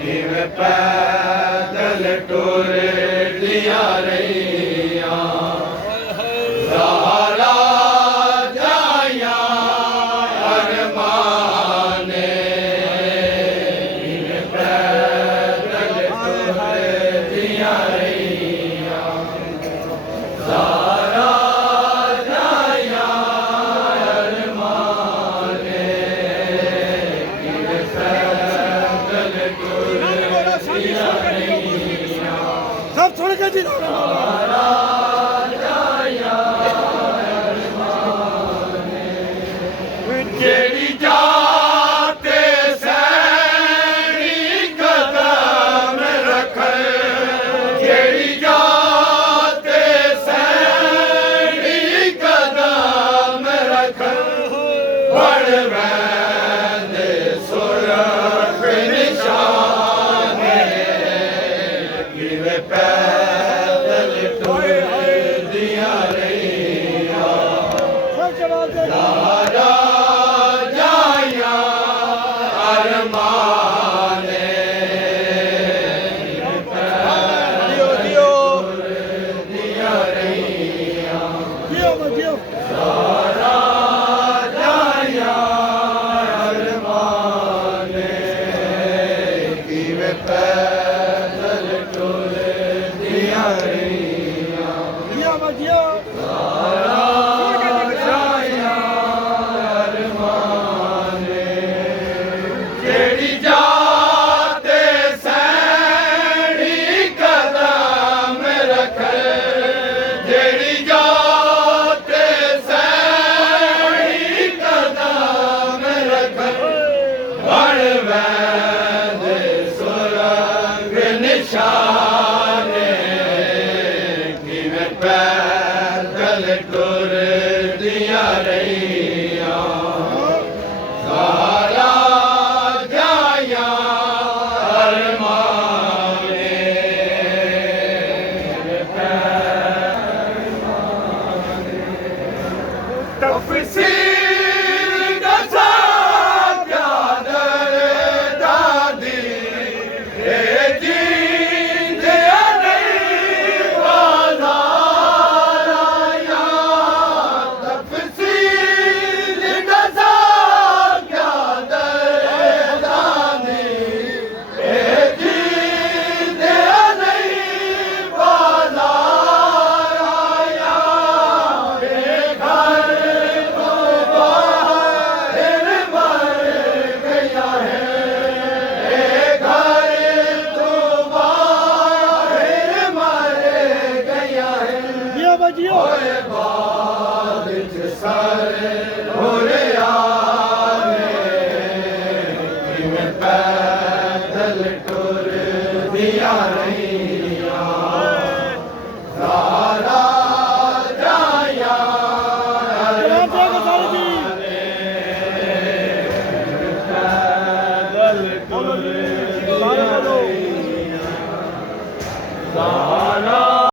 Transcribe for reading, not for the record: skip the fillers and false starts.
किवें पैदल टुर दिया रहियां ज़हरा जाया अरमाने किवें पैदल टुर दिया रहियां ज़हरा जाया अरमाने किवें पैदल टुर दिया रहियां सब सुन के जी जेड़ी जाते सैनी कदम रख जेड़ी जाते सैनी कदम रख बड़ वैदे सुरख निशाने किवें पैदल टुर दिया रहियां सब जवाब दे ज़हरा जाया अरमाने जियो जियो दिया रहियां जियो जियो ज़हरा जाया अरमाने किवें पैदल टुर दिया रहियां जियो जियो जेड़ी जाते सैनी कदम रख जेड़ी जाते सैनी कदम रख बड़ वैदे सुरंग निशाने किवें पैदल टुर दिया रहियां ज़हरा जाया अरमाने तफसील दसा क्या दर्दादी जींदे नहीं बाज़ार आया तफसील दसा क्या दर्दादी जींदे नहीं बाज़ार आया घर तो बाहर मर गया है घर तो बाहर मर गया है जियो जियो बाद च सर हो रहा